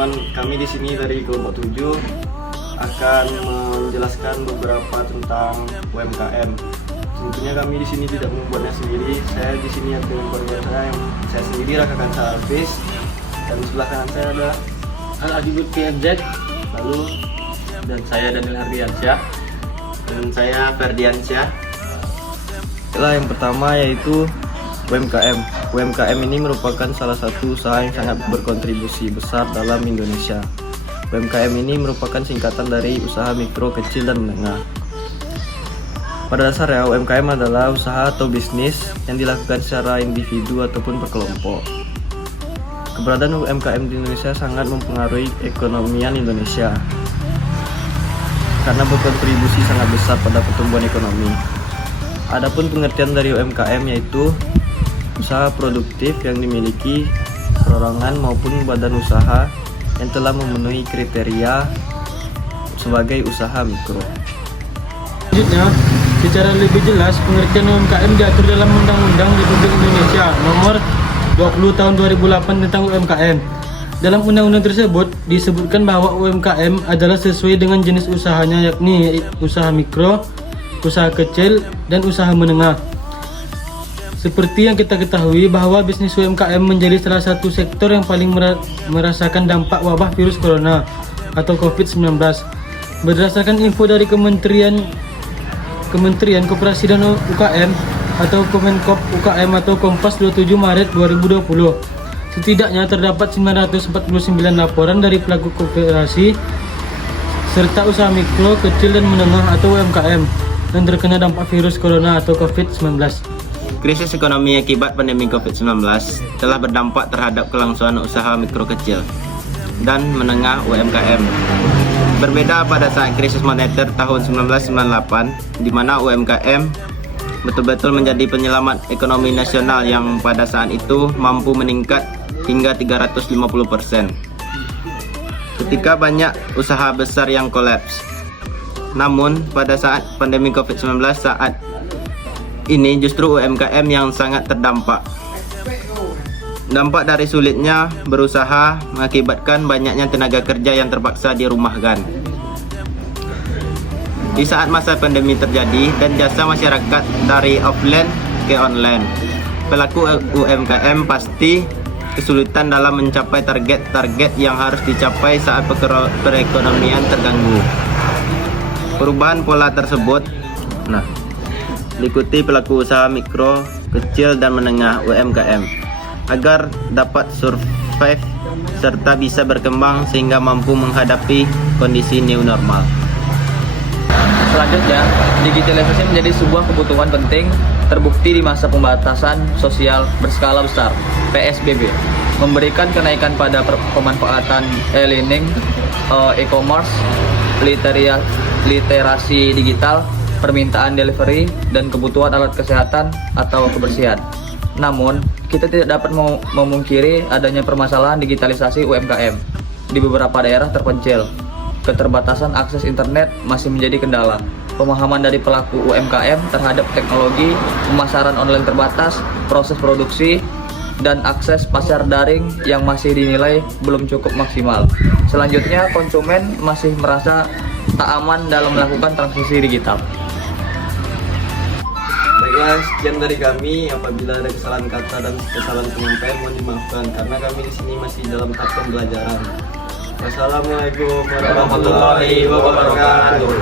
teman-teman kami di sini dari kelompok 7 akan menjelaskan beberapa tentang UMKM. Tentunya kami di sini tidak membuatnya sendiri. Saya di sini dengan keluarga saya yang saya sendiri, Raka Kansa Alvis, dan sebelah kanan saya ada Al Adibut PMZ, lalu dan saya Daniel Hardiansyah. dan saya Ferdiansyah. Yang pertama yaitu UMKM. UMKM ini merupakan salah satu usaha yang sangat berkontribusi besar dalam Indonesia. UMKM ini merupakan singkatan dari usaha mikro, kecil, dan menengah. Pada dasarnya UMKM adalah usaha atau bisnis yang dilakukan secara individu ataupun per kelompok. Keberadaan UMKM di Indonesia sangat mempengaruhi ekonomian Indonesia karena berkontribusi sangat besar pada pertumbuhan ekonomi. Adapun pengertian dari UMKM yaitu usaha produktif yang dimiliki perorangan maupun badan usaha yang telah memenuhi kriteria sebagai usaha mikro. Selanjutnya, secara lebih jelas pengertian UMKM diatur dalam Undang-Undang Republik Indonesia Nomor 20 Tahun 2008 tentang UMKM. Dalam undang-undang tersebut disebutkan bahwa UMKM adalah sesuai dengan jenis usahanya, yakni usaha mikro, usaha kecil, dan usaha menengah. Seperti yang kita ketahui bahwa bisnis UMKM menjadi salah satu sektor yang paling merasakan dampak wabah virus corona atau COVID-19. Berdasarkan info dari Kementerian Koperasi dan UKM atau Kemenkop UKM atau Kompas 27 Maret 2020, setidaknya terdapat 949 laporan dari pelaku koperasi serta usaha mikro, kecil, dan menengah atau UMKM yang terkena dampak virus corona atau COVID-19. Krisis ekonomi akibat pandemi COVID-19 telah berdampak terhadap kelangsungan usaha mikro kecil dan menengah UMKM. Berbeda pada saat krisis moneter tahun 1998, di mana UMKM betul-betul menjadi penyelamat ekonomi nasional yang pada saat itu mampu meningkat hingga 350%. Ketika banyak usaha besar yang kolaps. Namun pada saat pandemi COVID-19 saat ini justru UMKM yang sangat terdampak. Dampak dari sulitnya berusaha mengakibatkan banyaknya tenaga kerja yang terpaksa dirumahkan. Di saat masa pandemi terjadi dan jasa masyarakat dari offline ke online, pelaku UMKM pasti kesulitan dalam mencapai target-target yang harus dicapai saat perekonomian terganggu. Perubahan pola tersebut diikuti pelaku usaha mikro, kecil, dan menengah UMKM agar dapat survive serta bisa berkembang sehingga mampu menghadapi kondisi new normal. Selanjutnya, digitalisasi menjadi sebuah kebutuhan penting terbukti di masa pembatasan sosial berskala besar PSBB, memberikan kenaikan pada pemanfaatan e-learning, e-commerce, literasi digital, permintaan delivery, dan kebutuhan alat kesehatan atau kebersihan. Namun, kita tidak dapat memungkiri adanya permasalahan digitalisasi UMKM di beberapa daerah terpencil. Keterbatasan akses internet masih menjadi kendala. Pemahaman dari pelaku UMKM terhadap teknologi, pemasaran online terbatas, proses produksi, dan akses pasar daring yang masih dinilai belum cukup maksimal. Selanjutnya, konsumen masih merasa tak aman dalam melakukan transisi digital. Baiklah, sekian dari kami. Apabila ada kesalahan kata dan kesalahan penyampaian mohon dimaafkan karena kami di sini masih dalam tahap pembelajaran. Wassalamualaikum warahmatullahi wabarakatuh.